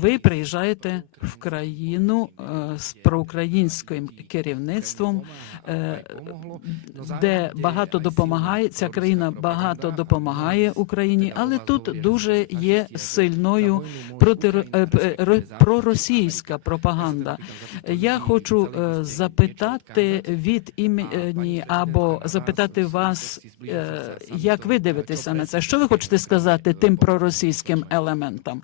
ви приїжджаєте в країну з проукраїнським керівництвом, де багато допомагає, ця країна багато допомагає Україні, але тут дуже є сильною проросійська пропаганда. Я хочу запитати від імені або запитати вас, як ви дивитеся на це? Що ви хочете сказати тим проросійським елементам?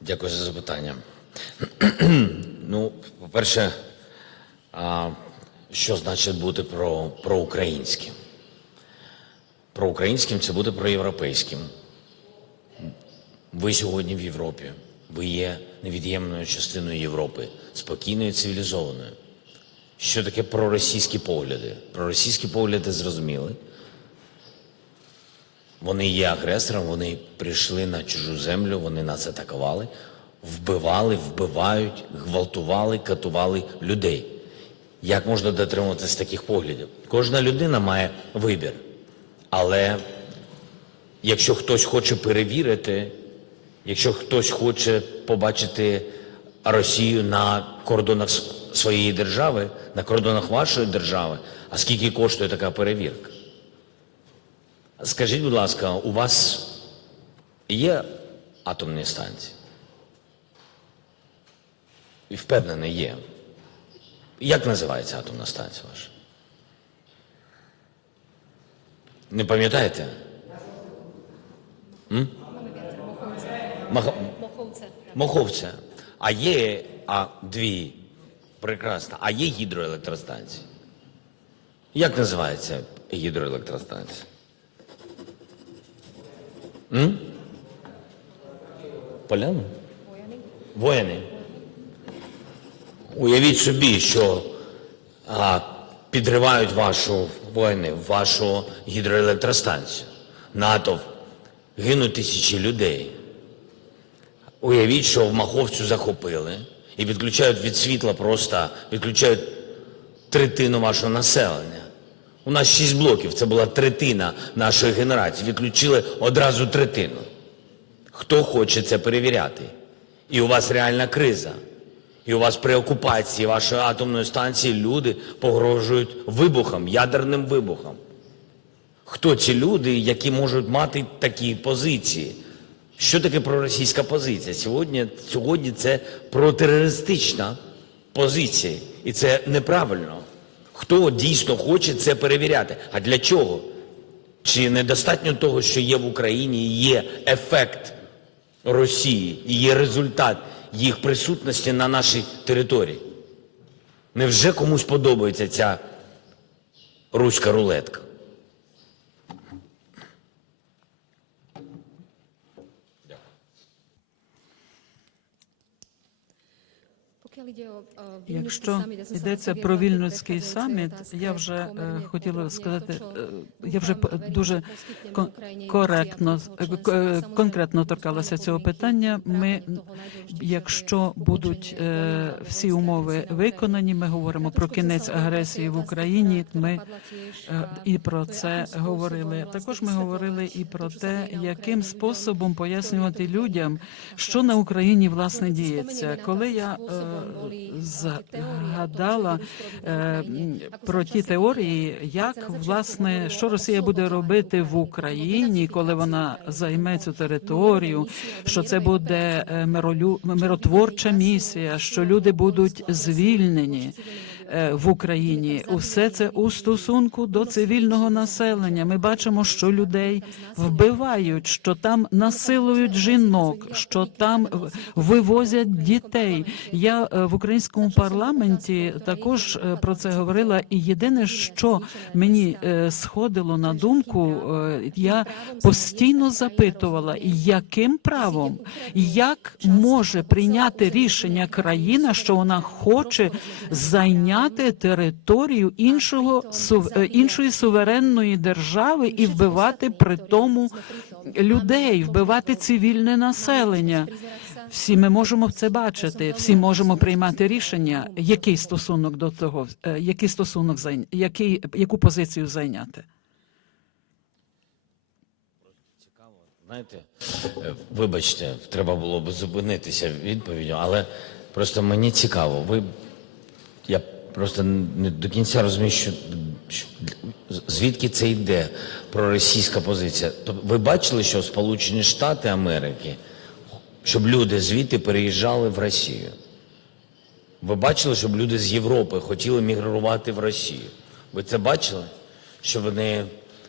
Дякую за запитання. Ну, по-перше, що значить бути проукраїнським? Проукраїнським – це бути проєвропейським. Ви сьогодні в Європі. Ви є невід'ємною частиною Європи, спокійною, цивілізованою. Що таке проросійські погляди? Проросійські погляди зрозуміли. Вони є агресором, вони прийшли на чужу землю, вони нас атакували, вбивали, вбивають, гвалтували, катували людей. Як можна дотримуватися таких поглядів? Кожна людина має вибір. Але якщо хтось хоче перевірити, якщо хтось хоче побачити Росію на кордонах своєї держави, на кордонах вашої держави, а скільки коштує така перевірка? Скажіть, будь ласка, у вас є атомні станції? І впевнений, є. Як називається атомна станція ваша? Не пам'ятаєте? Моховця. А є дві, прекрасно. А є гідроелектростанції? Як називається гідроелектростанція? Поляна? Вояни. Уявіть собі, що підривають вашу воїни, вашу гідроелектростанцію. НАТО, гинуть тисячі людей. Уявіть, що в Маховцю захопили і відключають від світла просто, відключають третину вашого населення. У нас 6 блоків, це була третина нашої генерації. Відключили одразу третину. Хто хоче це перевіряти? І у вас реальна криза. І у вас при окупації вашої атомної станції люди погрожують вибухом, ядерним вибухом. Хто ці люди, які можуть мати такі позиції? Що таке проросійська позиція? Сьогодні це протерористична позиція. І це неправильно. Хто дійсно хоче це перевіряти? А для чого? Чи недостатньо того, що є в Україні, є ефект Росії, і є результат їх присутності на нашій території? Невже комусь подобається ця руська рулетка? Якщо йдеться про Вільнюський саміт, я вже хотіла сказати, я вже дуже конкретно торкалася цього питання. Ми, якщо будуть всі умови виконані, ми говоримо про кінець агресії в Україні, ми і про це говорили. Також ми говорили і про те, яким способом пояснювати людям, що на Україні, власне, діється. Коли я згадала про ті теорії, як, власне, що Росія буде робити в Україні, коли вона займе цю територію, що це буде миротворча місія, що люди будуть звільнені в Україні. Усе це у стосунку до цивільного населення. Ми бачимо, що людей вбивають, що там насилують жінок, що там вивозять дітей. Я в українському парламенті також про це говорила, і єдине, що мені сходило на думку, я постійно запитувала, яким правом, як може прийняти рішення країна, що вона хоче зайняти територію іншої суверенної держави і вбивати при тому людей, вбивати цивільне населення. Всі ми можемо це бачити, всі можемо приймати рішення, який стосунок до того, який стосунок яку позицію зайняти. Знаєте, вибачте, треба було б зупинитися відповіддю, але просто мені цікаво. Я просто не до кінця розумію, звідки це йде проросійська позиція. Тобто ви бачили, що Сполучені Штати Америки, щоб люди звідти переїжджали в Росію? Ви бачили, щоб люди з Європи хотіли мігрувати в Росію? Ви це бачили? Що вони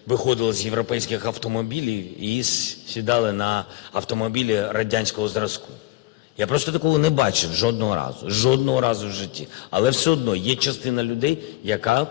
виходили з європейських автомобілів і сідали на автомобілі радянського зразку? Я просто такого не бачив жодного разу в житті. Але все одно є частина людей, яка